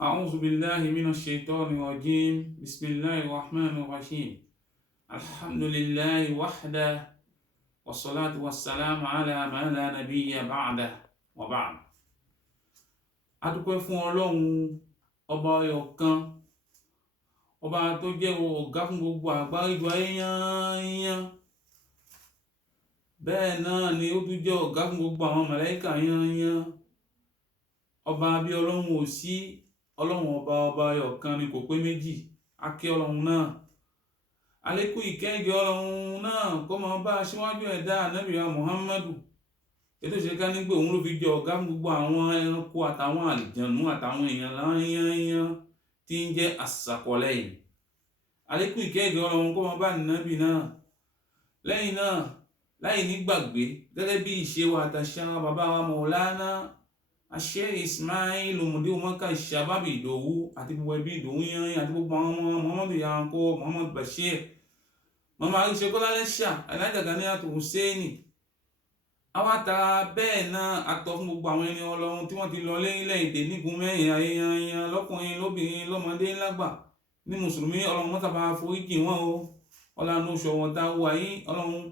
أعوذ بالله من الشيطان الرجيم بسم الله الرحمن الرحيم الحمد لله وحده والصلاة والسلام على ما لا نبي بعده وبعد. A dúpẹ́ fún Ọlọ́run ọba ọ̀kan, ọba tó jẹ́ ọ̀gá fún gbogbo àgbáríjọ ayé yányán. Bẹ́ẹ̀ náà ni ó tún jẹ́ ọ̀gá fún gbogbo àwọn màláíkà yányán. Ọba bí Ọlọ́run ò sí, Ọlọ́run ọba ọ̀kan ni kò pé méjì. A kí Ọlọ́run náà. Àlékún ìkẹ́gẹ́ Ọlọ́run náà kó máa bá aṣíwájú ẹ̀dá Ànábì wa Muhammadu. Ètò ìṣẹ́ká ní pé òun ló fi jẹ ọ̀gá fún gbogbo àwọn ẹranko àtàwọn àlìjànú àtàwọn èèyàn láyányán tí ń jẹ́ as-Saqalayn. Àlékún ìkẹ́gẹ́ Ọlọ́run kó máa bá Ànábì náà. Lẹ́yìn náà, láì ní gbàgbé gẹ́gẹ́ bí ìṣe wa àtàṣà bàbá wa Maulana Sheikh Ismail Mudiu Makka Shababi Ìdòwú àti gbogbo ẹbí Ìdòwú yányán àti gbogbo àwọn ọmọ Muhammadu Yanko, Muhammad Bashir, Mama Aisha Lẹ́ṣà, Alhaja Ganiatu Hussaini. Àwa tara bẹ́ẹ̀ náà atọ́ fún gbogbo àwọn ẹni Ọlọ́run tí wọ́n ti lọ lórílẹ̀-èdè nígun mẹ́rin ayé yányán, lọ́kùnrin lóbìnrin lọ́mọdé lágbà ní mùsùlùmí. Ọlọ́run mọ́ta bá foríjì wọn o. Ọlọ́run oṣù ọ̀wọ̀n tá a wà yìí, Ọlọ́run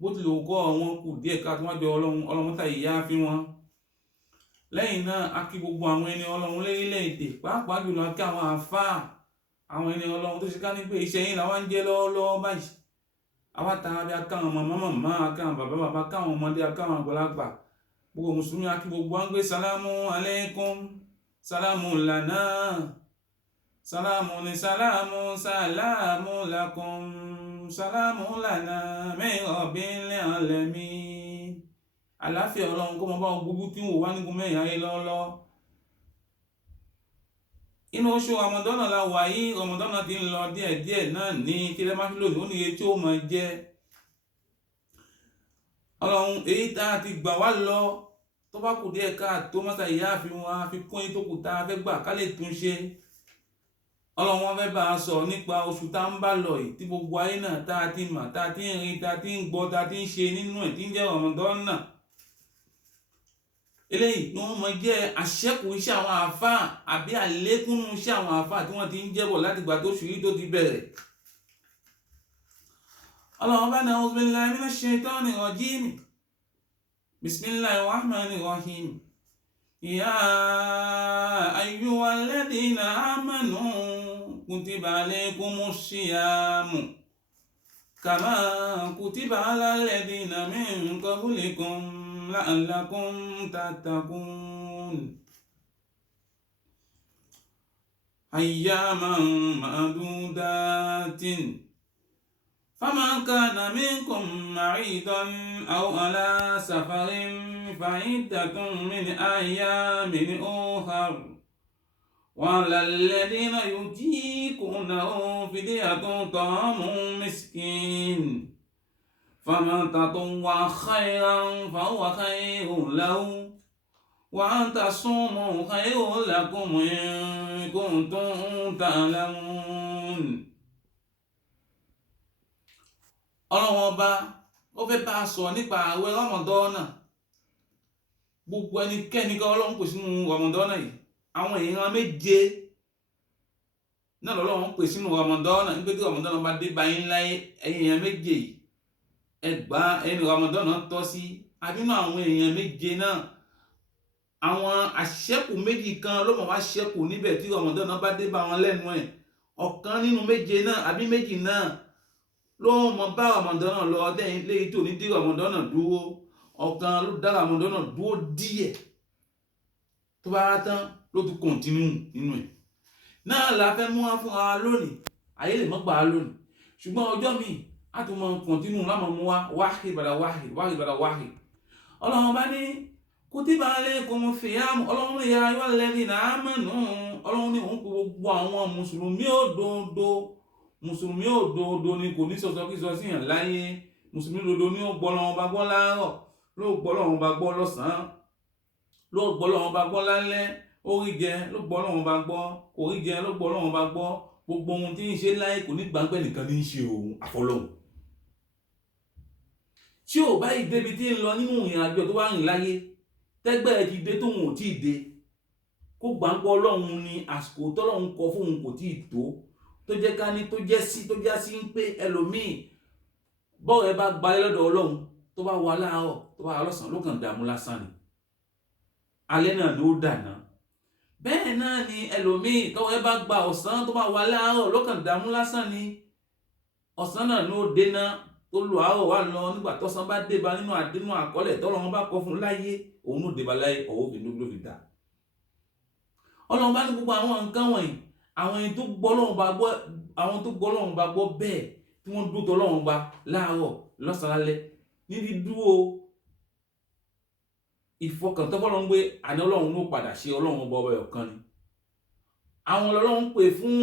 bó tilẹ̀ kọ́ wọn kù díẹ̀ ká tí wọ́n jọ Ọlọ́run mọ́ta ìyá fi wọn. Lẹ́yìn náà a kí gbogbo àwọn ẹni Ọlọ́run lórílẹ̀-èdè, pàápàá jùlọ kí àwọn àfáà, àwọn ẹni Ọlọ́run tó ṣe ká ní pé iṣẹ́ yín làwọn ń jẹ́ lọ́wọ́lọ́wọ́ báyìí. Àwa tara bí akáwọn màmá, akáwọn bàbá, akáwọn ọmọdé, akáwọn àgbàlagbà, gbogbo mùsùlùmí a kí gbogbo wọn gbé salamu alaykum, salamu lana, salamu ni salamu, salamu lakum, salamu lana min rabbil alamin. Àlàáfíà Ọlọ́run kó máa bá gbogbo tí ń wò wá nígun mẹ́rin ayé lọ́wọ́lọ́wọ́. Inú oṣù Ramadan la wà yìí, Ramadan ti ń lọ díẹ̀díẹ̀ náà ní kílẹ̀ máa fi lónìí, ó ní iye tí ó máa jẹ́. Ọlọ́run èyí tá a ti gbà wá lọ tó bá kù díẹ̀ ká tó mọ́ta ìyá àfihàn àfikún èyí tó kù tá a fẹ́ gbà ká lè tún ṣe. Ọlọ́run wọn fẹ́ bá a sọ nípa oṣù tá ń bá lọ yìí tí gbogbo ayé náà tá a ti mà, tá a ti ń rí, tá a ti ń gbọ́, tá a ti ń ṣe nínú ẹ̀ tí ń jẹ́ Ramadan náà. Eléyìí ni wọ́n mọ̀ jẹ́ àṣẹ́kù iṣẹ́ àwọn àfáà àbí àlékún iṣẹ́ àwọn àfáà tí wọ́n ti ń jẹ́bọ̀ láti gbà tó ṣùrí tó ti bẹ̀rẹ̀. Allahumma bana a'udhu billahi minash shaitani rajim. Bismillahir rahmanir rahim. Ya ayyuhal ladhina amanu kutiba alaykumus siyamu kama kutiba alal ladhina min qablikum la'allakum tattaqun. Ayyaman ma'dudatin. Faman kana minkum ma'idan aw ala safarin fa'iddatun min ayyamin ukhar. Wa 'alal ladhina yutiqunahu fidyatun ta'amu miskin. فمن تطوع خيرا فهو خير له وأن تصوموا خير لكم إن كنتم تعلمون. Ọlọ́run ọba ó fẹ́ bá a sọ nípa àwẹ̀ Ramadan. Gbogbo ẹnikẹ́ni kan Ọlọ́run pè sínú Ramadan yìí. Àwọn èèyàn méje náà lọ́lọ́run pè sínú Ramadan nígbà tí Ramadan bá dé báyìí láyé, ẹ̀yin èèyàn méje yìí ẹgbà ẹni Ramadan náà tọ́ sí. Àbínú àwọn èèyàn méje náà, àwọn àṣẹ́kù méjì kan ló mọ̀ wá ṣẹ́kù níbẹ̀ tí Ramadan náà bá dé bá wọn lẹ́nu ẹ̀. Ọ̀kan nínú méje náà àbí méjì náà ló mọ̀ bá Ramadan náà lọ dẹ́yìn léyìí tó ní dí Ramadan náà dúró. Ọ̀kan ló dá Ramadan náà dúró díẹ̀, tó bá tán ló tún kọ̀ntínú nínú ẹ̀. Náà la fẹ́ mú wá fún wa lónìí. Ayé lè mọ́ gbà á lónìí, ṣùgbọ́n ọjọ́ míì a tún máa kọ̀ntínú láàmú mú wá wáhid bàdà wáhid. Ọlọ́run bá ní kutiba alaykumus siyam. Ọlọ́run ní ya ayyuhal ladhina amanu. Ọlọ́run ní òun kò gbogbo àwọn mùsùlùmí òdodo ni kò ní sọ̀sọ̀ kí sọ síyàn láyé. Mùsùlùmí òdodo ni ó gbọ́ Ọlọ́run bá gbọ́ láàárọ̀, ló gbọ́ Ọlọ́run bá gbọ́ lọ́sàn-án, ló gbọ́ Ọlọ́run bá gbọ́ lálẹ́, ó rí jẹ ló gbọ́ Ọlọ́run bá gbọ́, kò rí jẹ ló gbọ́ Ọlọ́run bá gbọ́. Gbogbo ohun tí ń ṣe láyé kò ní gbàgbé nìkan ní í ṣe òun àfọlọ́hun. Tí ò bá ìdébi tí ń lọ nínú ìrìn àjò tó wá rìn láyé, tẹ́gbẹ́ ẹ ti dé tóun ò tí ì dé, kó gbàǹpọ̀ ọlọ́run ni àsìkò tọ́lọ́run kọ fóun kò tí ì tó jẹ́ ká ní tó já sí ń pé ẹlòmíì bọ́ọ̀ ẹ bá gbalẹ̀ lọ́dọ̀ ọlọ́run tó bá wà láàárọ̀ tó bá wà lọ́sàn-án ló kàn dààmú lásán ni alẹ́ náà ló dànà. Bẹ́ẹ̀ náà ni ẹlòmíì tọ́wọ́ ẹ bá gba ọ̀sán tó bá wà láàárọ̀ ló kàn dààmú lásán ni ọ̀sán náà ló dènà tó lu àárọ̀ wà lọ nígbà tọ́sán bá débá nínú àdínú àkọọ́lẹ̀ tọ́lọ́run bá kọ fún láyé òun ló débá láyé ọ̀wọ́ òfin ló fi dà. Ọlọ́run bá ní gbogbo àwọn nǹkan wọ̀nyí àwọn ẹni tó gbọ́ Ọlọ́run bá gbọ́ bẹ́ẹ̀ tí wọ́n dúró tọ́ Ọlọ́run bá láàárọ̀ lọ́sàn-án lálẹ́ níbi dúró ìfọkàntán fọ́lọ́run pé àní Ọlọ́run ló padà ṣe Ọlọ́run ọba ọ̀kan ni. Àwọn Ọlọ́run pè fún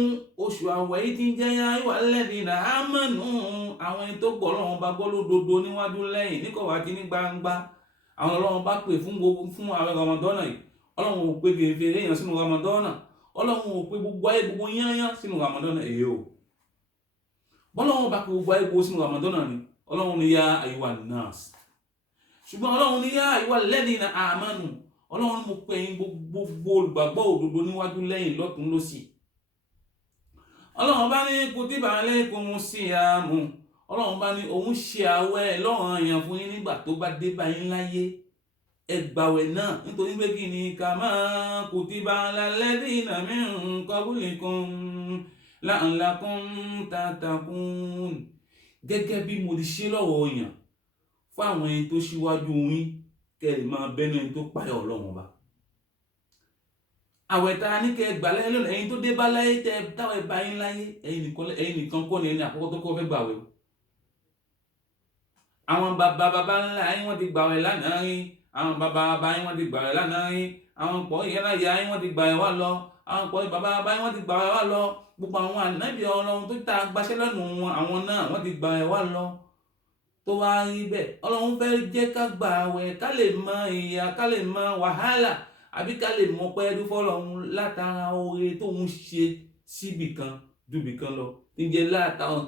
oṣù àwẹ̀ yìí tí ń jẹ́ ayọ̀ alladhina amanu àwọn ẹni tó gbọ́ Ọlọ́run bá gbọ́ lódodo níwájú lẹ́yìn níkọ̀wá àti ní gbangba. Àwọn Ọlọ́run bá pè fún àwẹ̀ Ramadan yìí. Ọlọ́run ò pé gèfèrè èèyàn sínú Ramadan. Ọlọ́run ò pé gbogbo ayé gbogbo yányán sínú Ramadan èyí o. Bọ́lọ́run bá pé gbogbo ayé gbogbo sínú Ramadan ni Ọlọ́run ní yá ayyuhan nas. Ṣùgbọ́n Ọlọ́run ní yá ayyuhal ladhina amanu. Ọlọ́run mo pè yín gbogbo olùgbàgbọ́ òdodo níwájú lẹ́yìn lọ́tún lósì. Ọlọ́run bá ní kutiba alaykumus siyamu. Ọlọ́run bá ní òun ṣe àwẹ̀ lọ́ranyàn fún yín nígbà tó bá dé bá yín láyé. Ẹ gbààwẹ̀ náà nítorí pé kí ni kama kutiba alal ladhina min qablikum la'allakum tattaqun. Gẹ́gẹ́ bí mo ti ṣe lọ́wọ́ yàn fún àwọn ẹni tó ṣíwájú yín kẹ́ lè máa bẹ́nu ẹni tó páyà Ọlọ́run bá. Àwẹ̀ ta ní kẹ́ gbà láyé lónìí ẹ̀yin tó dé bá láyé táwẹ̀ bá yín láyé ẹ̀yin nìkan kọ́ ni ẹni àkọ́kọ́ tó kọ́ fẹ́ gbàwẹ̀ o. Àwọn bàbá ńlá yín wọ́n ti gbàwẹ̀ lánàá rí àwọn bàbá yín wọ́n ti gbàwẹ̀ lánàá rí àwọn pọ̀ ìyá yín wọ́n ti gbàwẹ̀ wá lọ àwọn pọ̀ bàbá yín wọ́n ti gbàwẹ̀ wá lọ gbogbo àwọn ànábì Ọlọ́run tó ta gbaṣẹ́ lẹ́nu wọn àwọn náà wọ́n ti gbàwẹ̀ wá lọ. Tó wá rí bẹ́ẹ̀ Ọlọ́run fẹ́ jẹ́ ká gbà àwẹ̀ ká lè mọ ìyà ká lè mọ wàhálà àbí ká lè mọ pẹ́ẹ́dú fọ́lọ́run látara oore tóun ṣe síbì kan jùbì kan lọ níjẹ́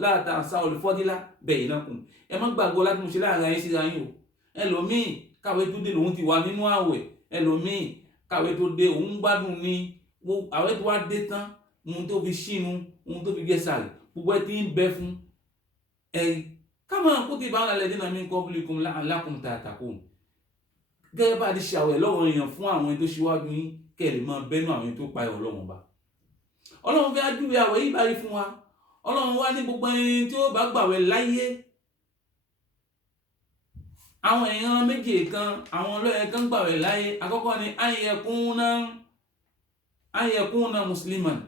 láàtà sáwọlì fọ́dílà bẹ̀yìn náà kù. Ẹ má gbàgbọ́ láti mo ṣe láàrin ayé síra yín o. Ẹlòmíì káwé tó dé lòun ti wà nínú àwẹ̀ ẹlòmíì káwé tó dé òun gbádùn ní àwẹ̀ tó wá dé tán ohun tó fi ṣínú ohun tó fi gẹ́sàrì gbogbo ẹ ti ń bẹ fún ẹ̀rí. Kama kutiba alal ladhina min qablikum la'allakum tattaqun. Gẹ́gẹ́ bá ti ṣe àwẹ̀ lọ́wọ́ èèyàn fún àwọn tó ṣíwájú yín kẹ́ lè máa bẹ́nu àwọn tó páyà Ọlọ́run bá. Ọlọ́run fẹ́ júwe àwẹ̀ yìí báyìí fún wa. Ọlọ́run wá ní gbogbo ẹni tí ó bá gbàwẹ̀ láyé. Àwọn èèyàn méjì kan àwọn ọlọ́yẹ kan gbàwẹ̀ láyé. Àkọ́kọ́ ni an yakuna musliman.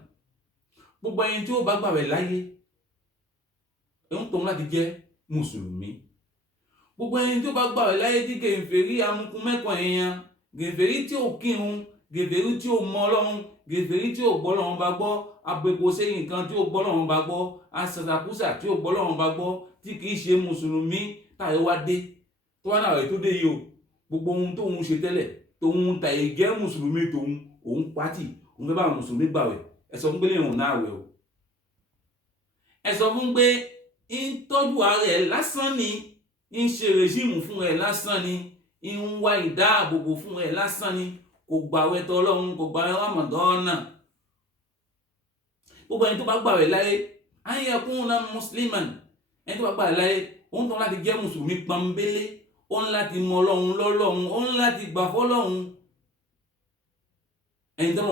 Gbogbo ẹni tí ó bá gbàwẹ̀ láyé ẹ̀hún tó ń láti jẹ́ mùsùlùmí. Gbogbo ẹni tí ó bá gbàwẹ̀ láyé tí gèfèrí amukun mẹ́kàn èèyàn gèfèrí tí ó kírun gèfèrí tí ó mọ Ọlọ́run gèfèrí tí ó gbọ́ Ọlọ́run bá gbọ́ abẹ́kọ̀ sẹ́yìn nǹkan tí ó gbọ́ Ọlọ́run bá gbọ́ asàtàkùsà tí ó gbọ́ Ọlọ́run bá gbọ́ tí kìí ṣe mùsùlùmí táyé wá dé tó wá náà rẹ̀ tó dé yìí o gbogbo ohun tóun ṣe tẹ́lẹ̀ tóun tàyè jẹ́ mùsùlùmí òun pátì òun fẹ́ bá àwọn mùsùlùmí gbàwẹ̀ ẹ sọ fún pé lẹ́yìn òun náà wẹ̀ o. Ẹ sọ fún pé ń tọ́jú ara ẹ̀ lásán ni ń ṣe rèṣíìmù fún ẹ̀ lásán ni ń wá ìdáàbòbò fún ẹ̀ lásán ni kò gbàwẹ̀ tọ́ Ọlọ́run kò gbàwẹ̀ Ramadan. Gbogbo ẹni tó bá gbàwẹ̀ láyé an yakuna musliman ẹni tó bá gbàwẹ̀ láyé òun tó láti jẹ́ mùsùlùmí pọ́nbélé òun láti mọ Ọlọ́run lọ́lọ́run òun láti gbà fọ́lọ́run. Ẹni tó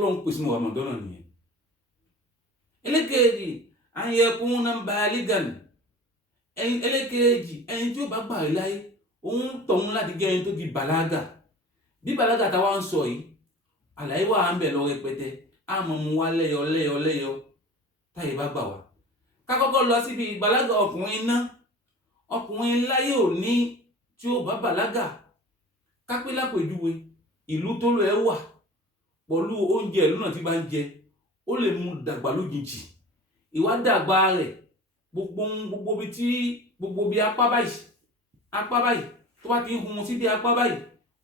lọ́run pèsè ní Ramadan nìyẹn. Ẹlẹ́kẹ̀ẹ́jì an yakuna baligan ẹlẹ́kẹ̀ẹ́jì ẹni tí ó bá gbàwẹ̀ láyé òun tọ̀hún láti jẹ́ ẹni tó di bàlágà. Bí bàlágà táwa ń sọ yìí àlàyé wà ń bẹ̀ lọ rẹpẹtẹ àmọ́ mu wá lẹ́yọ táyé bá gbà wá. Ká kọ́kọ́ lọ síbi ìbàlágà ọkùnrin náà. Ọkùnrin láyé òní tí ó bá bàlágà kápẹ́ lápèjúwe ìlú tó lọ ẹ wà pẹ̀lú oúnjẹ ìlú náà tí bá ń jẹ ó lè mú dàgbà lójijì. Ìwà dàgbà rẹ̀ gbogbo bí apá báyìí tó bá ti ń hun sí bí apá báyìí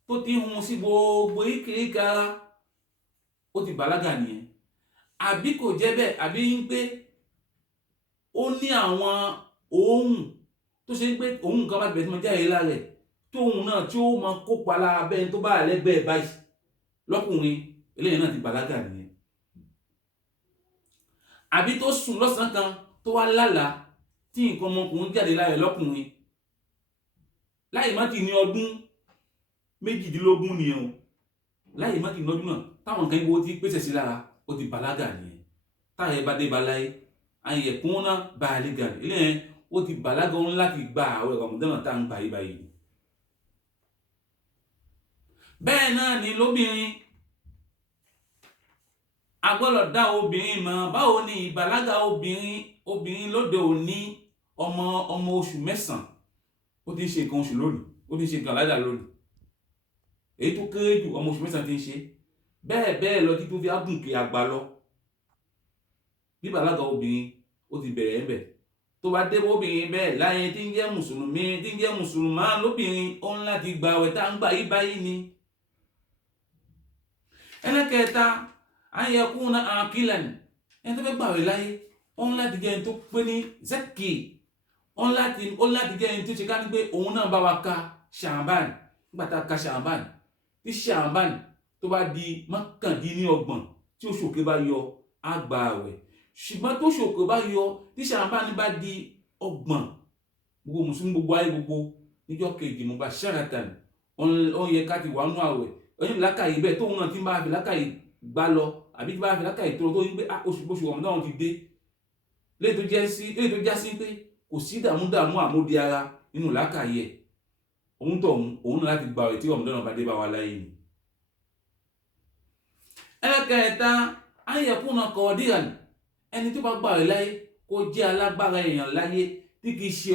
tó ti ń hun sí gbogbo ìkìríkà ara ó ti bàlágà nìyẹn. Àbí kò jẹ́ bẹ́ẹ̀ àbí ń pé ó ní àwọn ohun tó ṣe pé òun kan bá bẹ̀rẹ̀ tí mo jáde lára rẹ̀ tóun náà tí ó máa kópa lára bẹ́ẹ̀ tó bá lẹ́gbẹ̀ẹ́ báyìí lọ́kùnrin eléyìí náà ti bàlágà nìyẹn. Àbí tó sùn lọ́sàn kan tó wá lálàá tí nǹkan ọmọkùnrin jáde lára ẹ̀ lọ́kùnrin láì má ti ní ọdún 18 nìyẹn o, láì má ti ní ọdún náà táwọn nǹkan ibo ti pèsè sí lára ó ti bàlágà nìyẹn. táyẹ̀ bá dé baláyé àyẹ̀kún náà bàálígà eléyìí ó ti bàlágà òun láti gba àwẹ̀ Ramadan tá ń gbà yí báyìí. bẹ́ẹ̀ náà ni lóbìnrin a gbọ́dọ̀ dá obìnrin mọ̀. báwo ni ìbàlágà obìnrin lóde òní ọmọ oṣù 9 ó ti ń ṣe nǹkan oṣù lónìí, ó ti ń ṣe nǹkan àládà lónìí, èyí tó kéré jù ọmọ oṣù 9 ti ń ṣe bẹ́ẹ̀ lọ títí ó fi ágùnkè àgbà lọ. bí ìbàlágà obìnrin ó ti bẹ̀rẹ̀ ń bẹ̀ tó bá dé obìnrin bẹ́ẹ̀ láyé tí ń jẹ́ mùsùlùmí tí ń jẹ́ mùsùlùmá lóbìnrin ó ń láti gba àwẹ̀ tá ń gbà yí báyìí ni. ẹlẹ́kẹta ayẹkùn àkílàn ẹni tó fẹ́ gbà àwẹ̀ láyé ó ń láti jẹ́ ẹni tó pé ní zaki, ó ń láti jẹ́ ẹni tó ṣe ká ní pé òun náà bá wa ka ṣàǹbàn nígbà tá a ka ṣàǹbàn tí ṣàǹbàn tó bá di mọ́kàndínlọ́gbọ̀n tí oṣù òkè bá yọ á gba àwẹ̀. ṣùgbọ́n tó oṣù òkè bá yọ tí ṣàǹbàn bá di 30 gbogbo mùsùlùmí gbogbo ayé gbogbo níjọ́ kejì mo bá ṣàràtàn ó yẹ ká ti wà nú àwẹ̀ ẹni lákàyè bẹ́ẹ̀ tóun náà ti ń bá fi lákàyè gbá lọ àbí tí bá fi lákàyè tó ń gbé oṣù ọmọ náà ti dé léyìí tó já sí pé kò sí dààmú àmódi ara nínú lákàyè òun náà láti gba ọ̀rẹ́ tí ọmọdé náà bá dé bá wa láyé ni. ẹlẹ́kẹ̀ẹ́ta ayẹ̀kùn náà kọ̀ọ̀díran ẹni tó bá gba ọ̀rẹ́ láyé kó jẹ́ alágbára èèyàn láyé tí kìí ṣe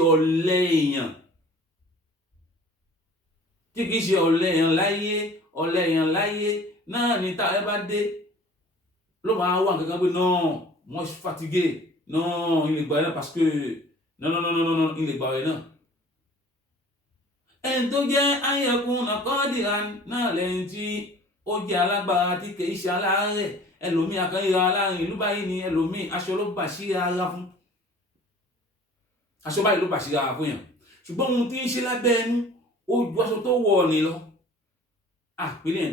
ọ̀lẹ èèyàn láyé náà ni tá ẹ bá dé ló máa wà kankan pé non moi je suis fatigué, non il est gbà yẹn parce que non il est gbà yẹn náà. ẹni tó jẹ́ ayẹ̀kùn nàkọ́dìran náà lẹ́yìn tí ó jẹ́ alágbára tí kìí ṣe aláàárẹ̀. ẹlòmíì akányíra aláàrin ìlú báyìí ni ẹlòmíì aṣọ ló bà sí ara fún aṣọ báyìí ló bà sí ara fún yàn ṣùgbọ́n ohun tí ń ṣe lábẹ́ ẹnu ó ju aṣọ tó wọ̀ ní lọ. àpèlé ẹ̀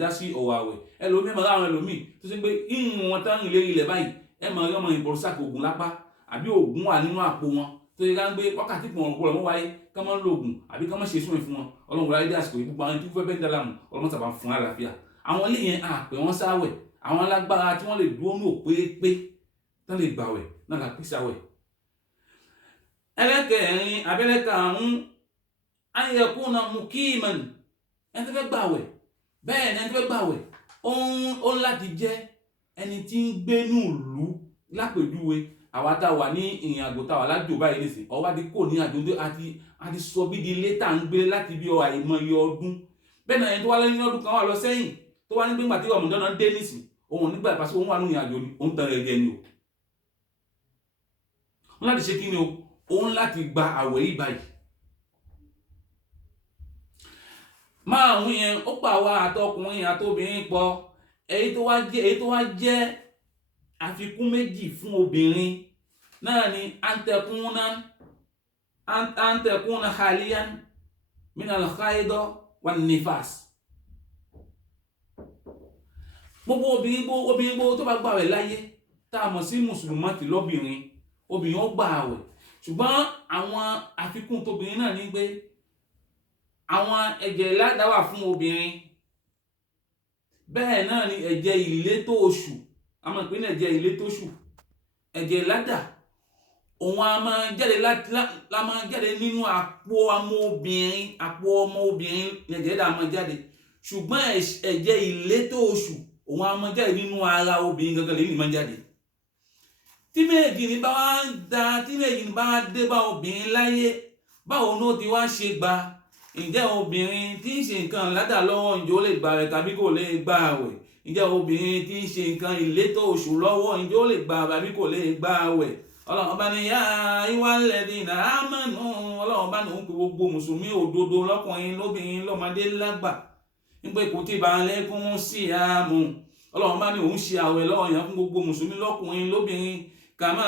dá sí ọ̀wọ̀ àwẹ̀ ẹlòmíì máa ráwọn ẹlòmíì tó ṣe pé ìrìn wọn tán rìn lérí ilẹ̀ báyìí ẹ máa rí ọmọ ìbọ̀rọ̀sàkì ògùn lápá àbí ògùn wà nínú àpò wọn tó yẹ ká ń gbé wákàtí kan ọ̀rọ̀ wọ́n wáyé ká máa ń lo ògùn àbí ká máa ṣe sún ẹ̀ fún wọn ọlọ́run wọlé dé àsìkò ìpúpọ̀ àwọn tí wọ́n fẹ́ bẹ́ẹ̀ dára mu ọlọ́run sábà fún àlàáfíà. àwọn ilé yẹn àpè wọn sáwẹ̀ àwọn alágbára tí wọ́n lè dúró ní òpépé tán lè gbàwẹ̀ náà la pèsè àwẹ̀. ẹlẹ́kẹ̀ẹ́rin abẹ́lẹ́karùn-ún ayẹ̀kùn náà mukiman ẹni tó fẹ́ gbàwẹ̀ bẹ́ẹ̀ ni ẹni tó fẹ́ gbàwẹ̀ ó láti jẹ́ ẹni tí ń gbénú ìlú lápèjúwe àwa tá a wà ní ìrìn àjò tá a wà lájò báyìí nìsín ọwọ́ adé kò ní àjò àti sọ bí di ilé tá à ń gbé láti bí àìmọye ọdún. bẹ́ẹ̀ náà ẹni tó wá lẹ́yìn ọdún kan wà lọ sẹ́yìn tó wá ní gbé ńgbà tí ọmọdé náà dé nìsín òun nígbà ìpàṣẹ òun wà ní ìrìn àjò ni òun tẹ̀rẹ̀ ẹ̀jẹ̀ ni o. wọ́n láti ṣe kí ni o òun láti gba àwẹ̀ yìí báyìí. márùn yẹn ó pa wá àtọkùnrin àtobìnrin pọ̀ èyí tó wá jẹ́ àfikún méjì fún obìnrin náà ni antekuna haliyan minal khaido wan nifas. gbogbo obìnrin gbogbo tó bá gbààwẹ̀ láyé tá a mọ̀ sí mùsùlùmátì lóbìnrin obìnrin ó gbààwẹ̀ ṣùgbọ́n àwọn àfikún tóbìnrin náà ní pé àwọn ẹ̀jẹ̀ ládàá wà fún obìnrin bẹ́ẹ̀ náà ni ẹ̀jẹ̀ ìlétò oṣù a máa pè ní ẹ̀jẹ̀ ìlétò oṣù ẹ̀jẹ̀ ládà òun a máa jáde nínú àpò ọmọ obìnrin ẹ̀jẹ̀ ládà máa jáde ṣùgbọ́n ẹ̀jẹ̀ ìlétò oṣù òun a máa jáde nínú ara obìnrin gangan lèyí máa jáde. tí méjì ní bá wá dé bá obìnrin láyé báwo ni ó ti wá ṣe gba ǹjẹ́ obìnrin tí ń ṣe nǹkan ládà lọ́wọ́ ǹjẹ́ ó lè gba àwẹ̀ tàbí kò lè gba àwẹ̀ ǹjẹ́ obìnrin tí ń ṣe nǹkan ìlétò oṣù lọ́wọ́ ǹjẹ́ ó lè gba àwẹ̀ tàbí kò lè gba àwẹ̀. ọlọ́run bá ní yá ayyuhal ladhina amanu ọlọ́run bá ní òun pé gbogbo mùsùlùmí òdodo lọ́kùnrin lóbìnrin lọ́mọdé lágbà nígbà kutiba alaykumus siyamu ọlọ́run bá ní òun ṣe àwẹ̀ lọ́ọ̀yàn fún gbogbo mùsùlùmí lọ́kùnrin lóbìnrin kama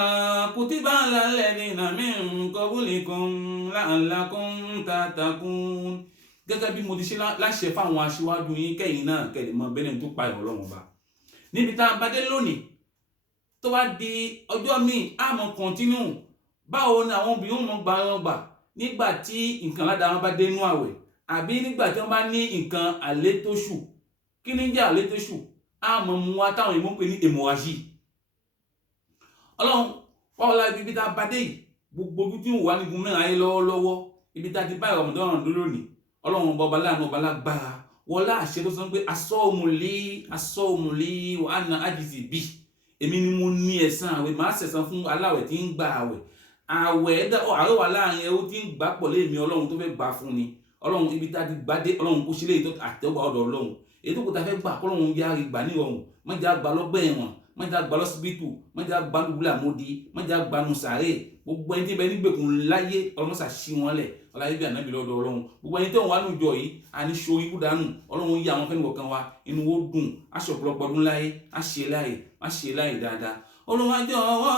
kutiba alal ladhina min qablikum la'allakum tattaqun gẹ́gẹ́ bí mo ti ṣe láṣẹ fáwọn aṣíwájú yín kẹ́yìn náà kẹ́lẹ̀ mọ bẹ́ẹ̀ tó pa Ọlọ́run Ọba níbi tá a bá dé lónìí tó bá di ọjọ́ míì á mọ kọ́ntínú báwo ni àwọn obìnrin mọ gbà wọn gbà nígbà tí nǹkan ládàá wọn bá dé inú àwẹ̀ àbí nígbà tí wọ́n bá ní nǹkan àlétóṣù kí ni jẹ́ àlétóṣù á mọ mu wá táwọn èèmọ̀ pé ní hémorrhagie Ọlọ́run wọ́n la ibi tá a bá dé yìí gbogbo ojú tí ń wà nígun náà ayé lọ́wọ́lọ́wọ́ ibi tá a ti bá Ramadan dúró ní Ọlọ́run ọba láàánú ọba lágbára wọlá àṣẹ tó sọ pé asọ́ọ̀mùlé wà á na ájìsì bí èmi ni mo ní ẹ̀san àwẹ̀ máa ṣẹ̀san fún aláwẹ̀ tí ń gba àwẹ̀ àwẹ̀ wà láàrin ẹ̀rọ tí ń gbà pọ̀ léèmí Ọlọ́run tó fẹ́ gbà fún ni Ọlọ́run ibi tá a ti gbà dé Ọlọ́run kó sílé àtẹ́wà ọ̀dọ̀ Ọlọ́run èyí tó kò ta fẹ́ gbà kọ́lọ́run yára gbà nírọ̀rùn mọ́jà gbà lọ́gbà ẹ̀wọ̀n mọ́jà gbà lọ́sibítù mọ́jà gbà lùbúlà mọ́di mọ́jà gbà nù sàárè gbogbo ẹni tí bẹ nígbèkùn láyé ọlọ́mọsà sí wọn lẹ̀ ọláyé bí ànábì lọ́dọ̀ Ọlọ́run gbogbo ẹni tí wọn wà nùjọ yìí àní so ikú dànù Ọlọ́run yí àwọn fẹ́ni kọ̀ọ̀kan wa inú wo dùn aṣọ ọ̀pọ̀lọpọ̀ ọdún láyé á ṣe láyé dáadáa Olúwa jọ̀wọ́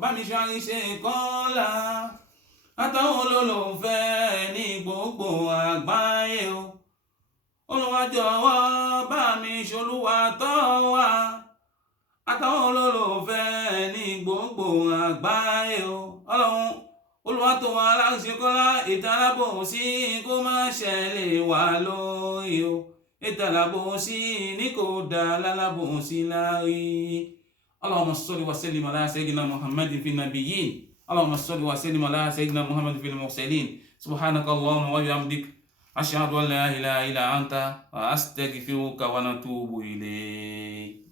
bá mi ṣe àríṣe kọ́lá àtàwọn olólùfẹ́ ní gbogbo àgbáyé o Olúwa jọ̀wọ́ bá mi ṣolúwa tọ́ wa àtàwọn olólùfẹ́ ní gbogbo àgbáyé o Ọlọ́run Olúwa tó wọn aláṣẹ kọ́lá ìtàlábòsí kó má ṣẹlẹ̀ wá lórí o ìtàlábòsí ní kò dá lálábòsí lárí Allahumma salli wa sallim ala sayyidina Muhammadin fi nabiyyin Allahumma salli wa sallim ala sayyidina Muhammadin fil mursalin subhanaka Allahumma wa bihamdik ashhadu an la ilaha illa anta wa astaghfiruka wa atubu ilayk.